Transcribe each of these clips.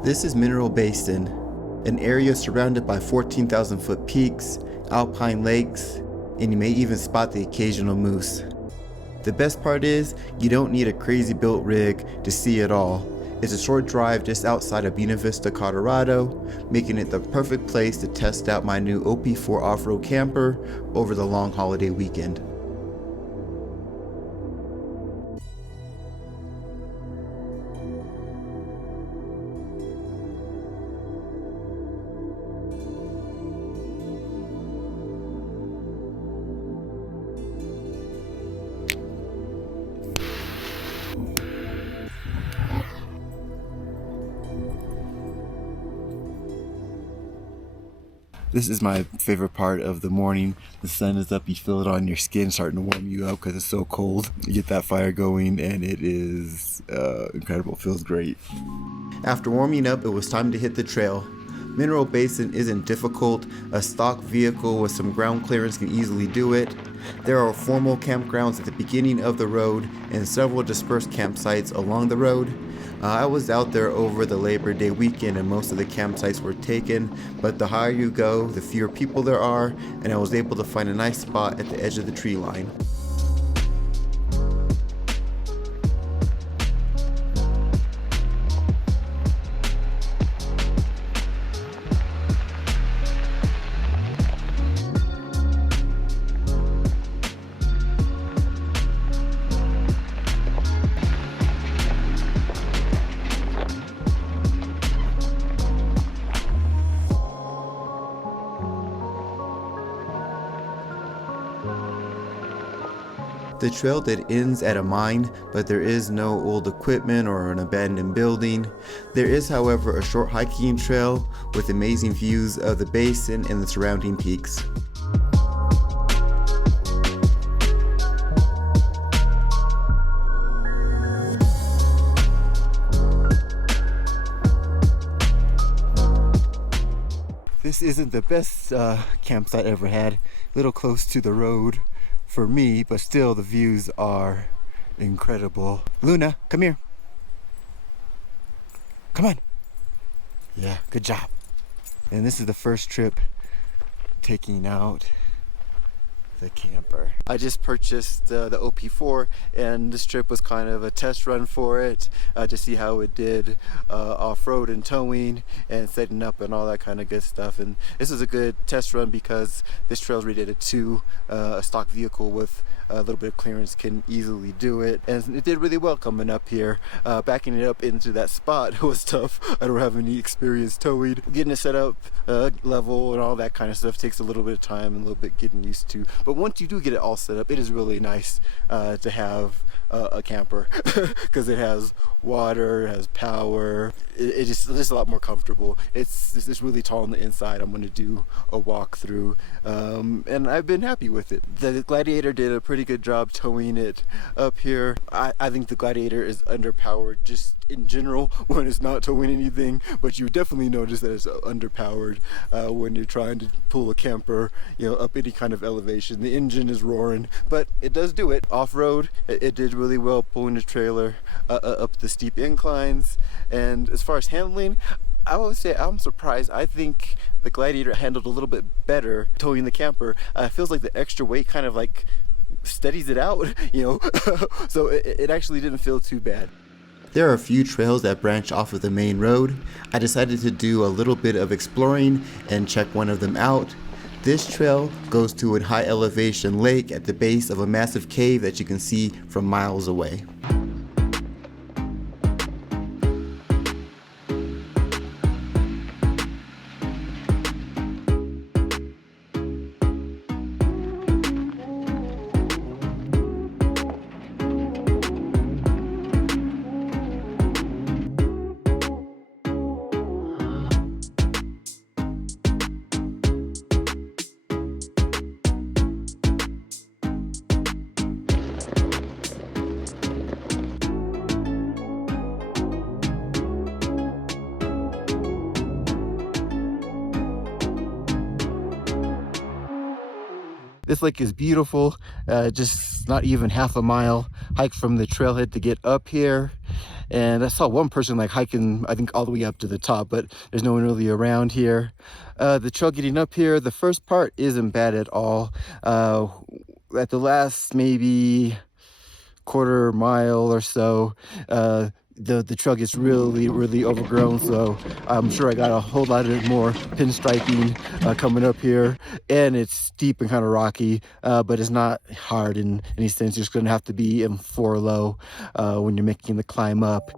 This is Mineral Basin, an area surrounded by 14,000-foot peaks, alpine lakes, and you may even spot the occasional moose. The best part is, you don't need a crazy built rig to see it all. It's a short drive just outside of Buena Vista, Colorado, making it the perfect place to test out my new OP4 off-road camper over the long holiday weekend. This is my favorite part of the morning. The sun is up, you feel it on your skin starting to warm you up because it's so cold. You get that fire going and it is incredible, it feels great. After warming up, it was time to hit the trail. Mineral Basin isn't difficult. A stock vehicle with some ground clearance can easily do it. There are formal campgrounds at the beginning of the road and several dispersed campsites along the road. I was out there over the Labor Day weekend and most of the campsites were taken, but the higher you go, the fewer people there are, and I was able to find a nice spot at the edge of the tree line. The trail that ends at a mine, but there is no old equipment or an abandoned building. There is, however, a short hiking trail with amazing views of the basin and the surrounding peaks. This isn't the best campsite I ever had, a little close to the road for me, but still the views are incredible. Luna, come here. Come on. Yeah, good job. And this is the first trip taking out the camper. I just purchased the OP4 and this trip was kind of a test run for it to see how it did off-road and towing and setting up and all that kind of good stuff. And this is a good test run because this trail is rated to a stock vehicle with a little bit of clearance can easily do it, and it did really well coming up here. Backing it up into that spot was tough. I don't have any experience towing. Getting it set up level and all that kind of stuff takes a little bit of time and a little bit getting used to, but once you do get it all set up, it is really nice to have a camper because it has water, it has power. It's just a lot more comfortable. It's really tall on the inside. I'm going to do a walkthrough, and I've been happy with it. The Gladiator did a pretty good job towing it up here. I think the Gladiator is underpowered just in general when it's not towing anything, but you definitely notice that it's underpowered when you're trying to pull a camper, up any kind of elevation. The engine is roaring, but it does do it. Off-road, it did really well pulling the trailer up the steep inclines. And as far as handling, I would say I'm surprised. I think the Gladiator handled a little bit better towing the camper. It feels like the extra weight kind of like steadies it out, so it actually didn't feel too bad. There are a few trails that branch off of the main road. I decided to do a little bit of exploring and check one of them out. This trail goes to a high elevation lake at the base of a massive cave that you can see from miles away. This lake is beautiful, just not even half a mile hike from the trailhead to get up here. And I saw one person like hiking, I think all the way up to the top, but there's no one really around here. The trail getting up here, the first part isn't bad at all. At the last maybe quarter mile or so, the trail gets really overgrown, so I'm sure I got a whole lot of more pinstriping coming up here, and it's steep and kind of rocky, but it's not hard in any sense. You're just going to have to be in 4 low when you're making the climb up.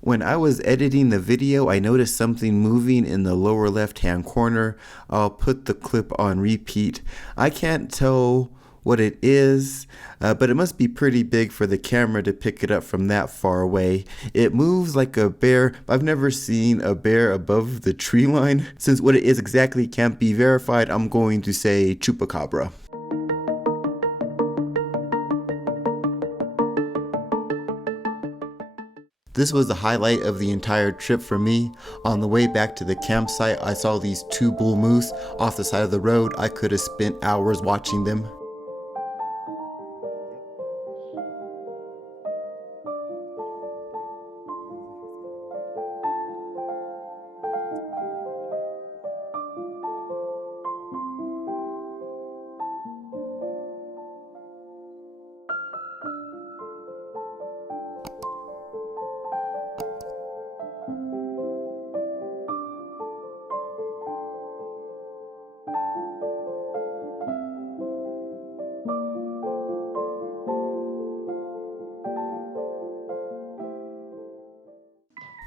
When I was editing the video, I noticed something moving in the lower left-hand corner. I'll put the clip on repeat. I can't tell what it is, but it must be pretty big for the camera to pick it up from that far away. It moves like a bear, but I've never seen a bear above the tree line. Since what it is exactly can't be verified, I'm going to say chupacabra. This was the highlight of the entire trip for me. On the way back to the campsite, I saw these 2 bull moose off the side of the road. I could have spent hours watching them.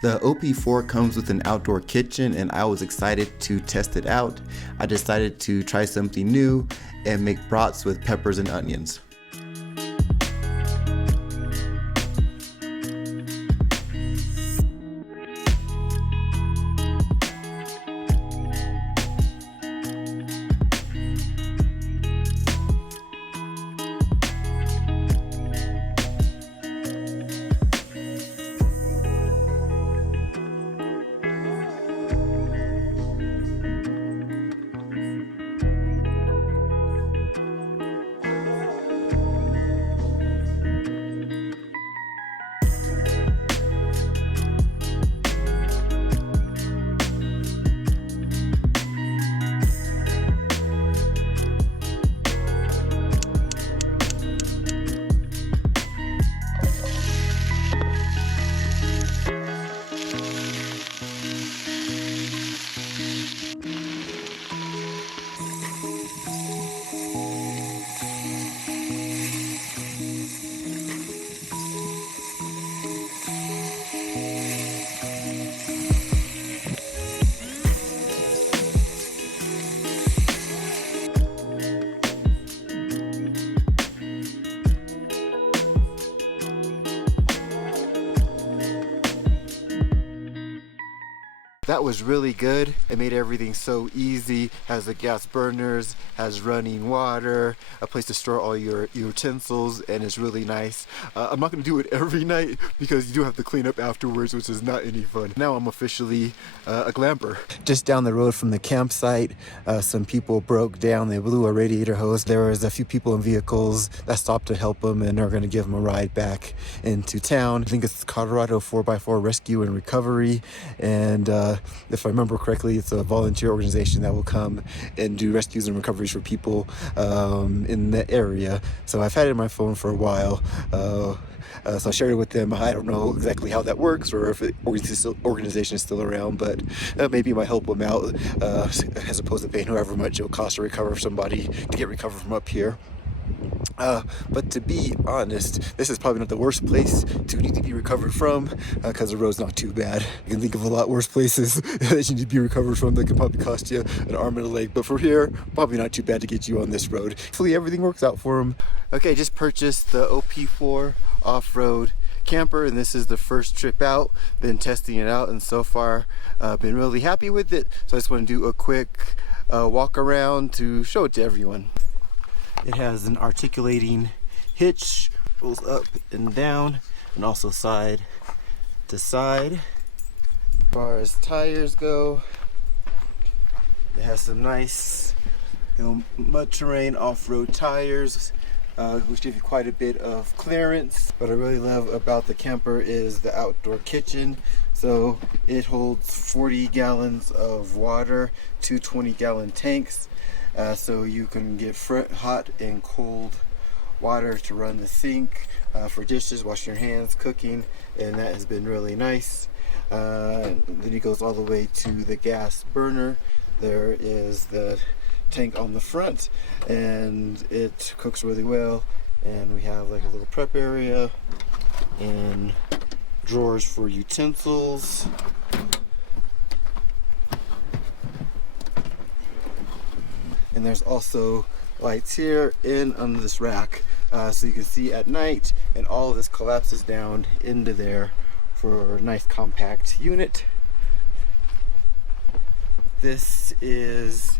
The OP4 comes with an outdoor kitchen, and I was excited to test it out. I decided to try something new and make brats with peppers and onions. That was really good. It made everything so easy. Has the gas burners, has running water, a place to store all your utensils, and it's really nice. I'm not gonna do it every night because you do have to clean up afterwards, which is not any fun. Now I'm officially a glamper. Just down the road from the campsite, some people broke down. They blew a radiator hose. There was a few people in vehicles that stopped to help them and are gonna give them a ride back into town. I think it's Colorado 4x4 Rescue and Recovery, and if I remember correctly, it's a volunteer organization that will come and do rescues and recoveries for people in the area. So I've had it in my phone for a while. So I shared it with them. I don't know exactly how that works or if the organization is still around, but maybe it might help them out as opposed to paying however much it'll cost to recover somebody to get recovered from up here. But to be honest, this is probably not the worst place to need to be recovered from because the road's not too bad. You can think of a lot worse places that you need to be recovered from that could probably cost you an arm and a leg. But for here, probably not too bad to get you on this road. Hopefully everything works out for them. Okay, just purchased the OP4 off-road camper, and this is the first trip out. Been testing it out, and so far been really happy with it. So I just want to do a quick walk around to show it to everyone. It has an articulating hitch, goes up and down, and also side to side. As far as tires go, It has some nice, mud terrain off-road tires, which give you quite a bit of clearance. What I really love about the camper is the outdoor kitchen. So it holds 40 gallons of water, two 20-gallon tanks. So you can get hot and cold water to run the sink, for dishes, washing your hands, cooking, and that has been really nice. Then it goes all the way to the gas burner. There is the tank on the front, and it cooks really well. And we have like a little prep area and drawers for utensils. And there's also lights here and under this rack, so you can see at night, and all of this collapses down into there for a nice compact unit. This is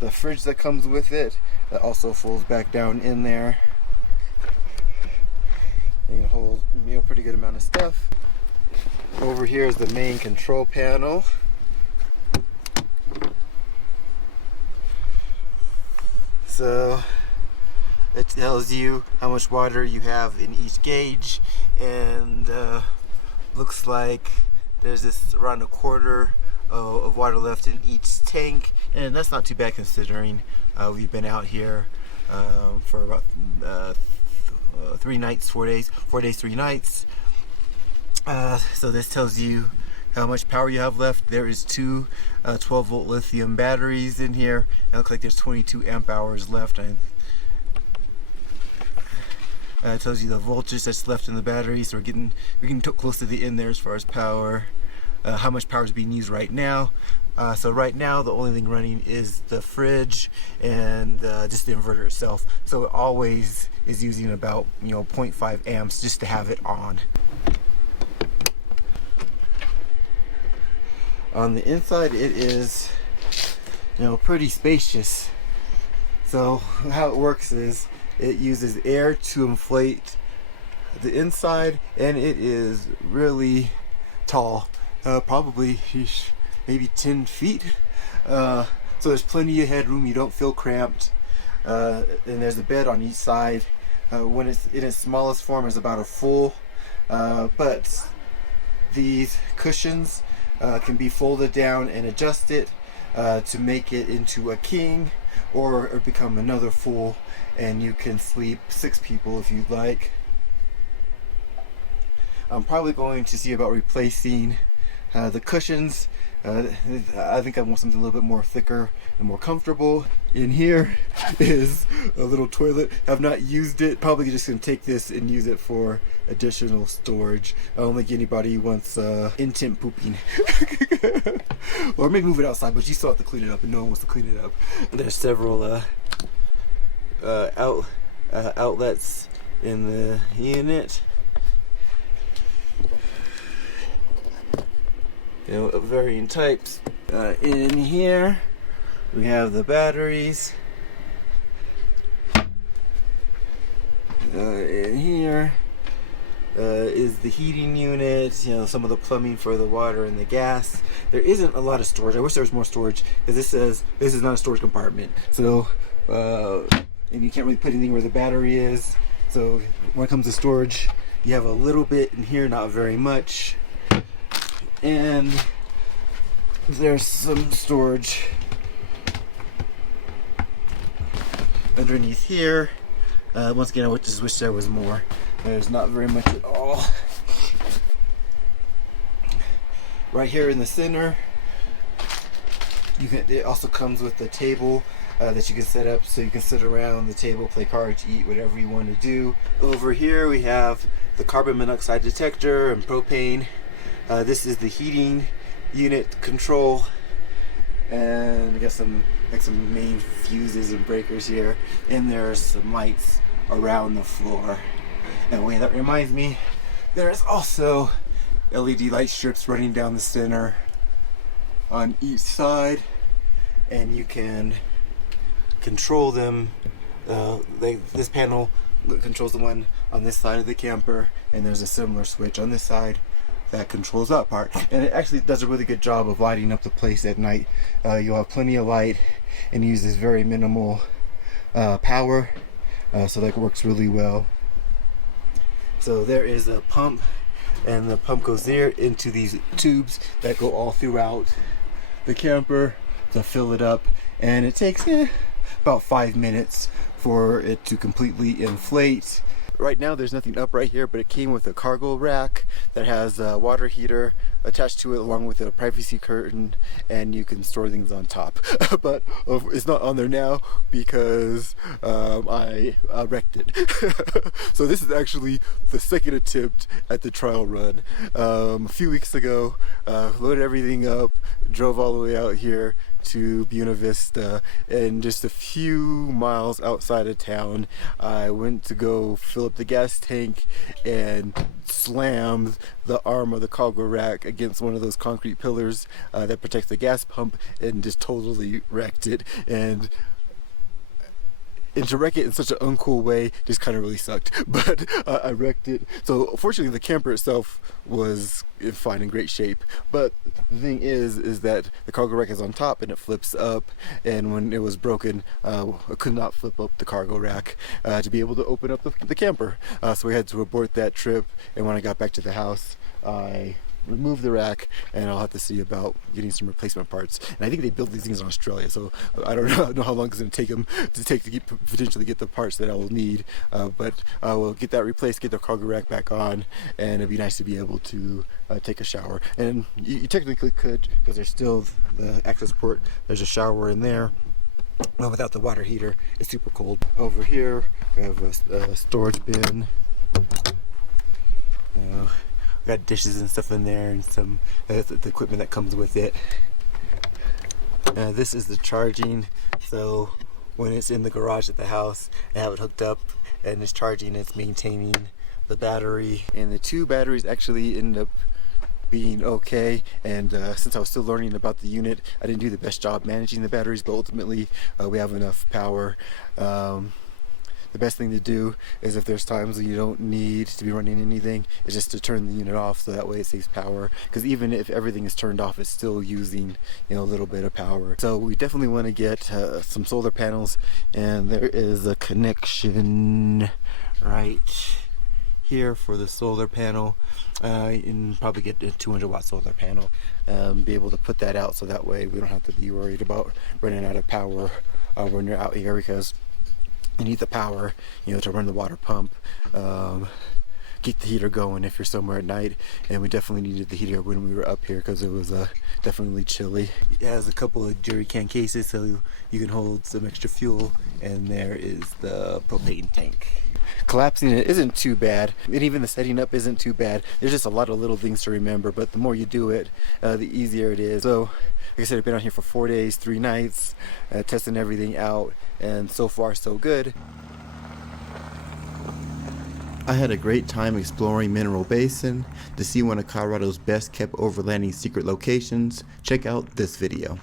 the fridge that comes with it, that also folds back down in there. And you can hold a pretty good amount of stuff. Over here is the main control panel. So it tells you how much water you have in each gauge, and looks like there's this around a quarter of water left in each tank, and that's not too bad considering we've been out here for about 3 nights, 4 days, 3 nights. So this tells you how much power you have left. There is two 12-volt lithium batteries in here. It looks like there's 22 amp hours left. It tells you the voltage that's left in the battery. So we're getting close to the end there as far as power. How much power is being used right now. So right now the only thing running is the fridge and just the inverter itself. So it always is using about 0.5 amps just to have it on. On the inside it is pretty spacious. So how it works is it uses air to inflate the inside, and it is really tall, probably maybe 10 feet. So there's plenty of headroom, you don't feel cramped, and there's a bed on each side. When it's in its smallest form is about a full, but these cushions can be folded down and adjusted to make it into a king or become another full, and you can sleep 6 people if you'd like. I'm probably going to see about replacing the cushions. I think I want something a little bit more thicker and more comfortable. In here is a little toilet. I've not used it. Probably just gonna take this and use it for additional storage. I don't think anybody wants intent pooping. Or maybe move it outside, but you still have to clean it up, and no one wants to clean it up. There's several outlets in the unit. Varying types. In here we have the batteries. In here is the heating unit, some of the plumbing for the water and the gas. There isn't a lot of storage. I wish there was more storage, because this says this is not a storage compartment. So and you can't really put anything where the battery is. So when it comes to storage, you have a little bit in here, not very much. And there's some storage underneath here. Once again, I just wish there was more. There's not very much at all. Right here in the center, it also comes with a table that you can set up, so you can sit around the table, play cards, eat, whatever you want to do. Over here we have the carbon monoxide detector and propane. This is the heating unit control, and we got some main fuses and breakers here, and there's some lights around the floor. And wait, that reminds me, there's also LED light strips running down the center on each side, and you can control them. This panel controls the one on this side of the camper, and there's a similar switch on this side that controls that part. And it actually does a really good job of lighting up the place at night. You'll have plenty of light and uses very minimal power, so that works really well. So there is a pump, and the pump goes there into these tubes that go all throughout the camper to fill it up, and it takes about 5 minutes for it to completely inflate. Right now there's nothing up right here, but it came with a cargo rack that has a water heater attached to it along with a privacy curtain, and you can store things on top. But it's not on there now because I wrecked it. So this is actually the second attempt at the trial run. A few weeks ago, loaded everything up, drove all the way out here to Buena Vista, and just a few miles outside of town I went to go fill up the gas tank and slammed the arm of the cargo rack against one of those concrete pillars that protects the gas pump, and just totally wrecked it. And to wreck it in such an uncool way just kind of really sucked, but I wrecked it. So fortunately the camper itself was in fine and great shape, but the thing is that the cargo rack is on top and it flips up, and when it was broken I could not flip up the cargo rack to be able to open up the camper, so we had to abort that trip. And when I got back to the house, I remove the rack, and I'll have to see about getting some replacement parts. And I think they build these things in Australia, so I don't know how long it's going to take them to potentially get the parts that I will need, but I will get that replaced, get the cargo rack back on, and it'd be nice to be able to take a shower. And you technically could, because there's still the access port, there's a shower in there. Well, without the water heater, it's super cold. Over here we have a storage bin. Got dishes and stuff in there, and some the equipment that comes with it. This is the charging, so when it's in the garage at the house, I have it hooked up and it's charging, it's maintaining the battery. And the two batteries actually end up being okay, and since I was still learning about the unit, I didn't do the best job managing the batteries, but ultimately we have enough power. The best thing to do is, if there's times when you don't need to be running anything, is just to turn the unit off, so that way it saves power, because even if everything is turned off, it's still using, you know, a little bit of power. So we definitely want to get some solar panels, and there is a connection right here for the solar panel, and probably get a 200 watt solar panel, be able to put that out, so that way we don't have to be worried about running out of power when you're out here, because you need the power, you know, to run the water pump, keep the heater going if you're somewhere at night. And we definitely needed the heater when we were up here, because it was definitely chilly. It has a couple of jerry can cases, so you can hold some extra fuel, and there is the propane tank. Collapsing it isn't too bad, and even the setting up isn't too bad. There's just a lot of little things to remember, but the more you do it, the easier it is. So like I said, I've been out here for 4 days, 3 nights, testing everything out, and so far so good. I had a great time exploring Mineral Basin. To see one of Colorado's best kept overlanding secret locations, check out this video.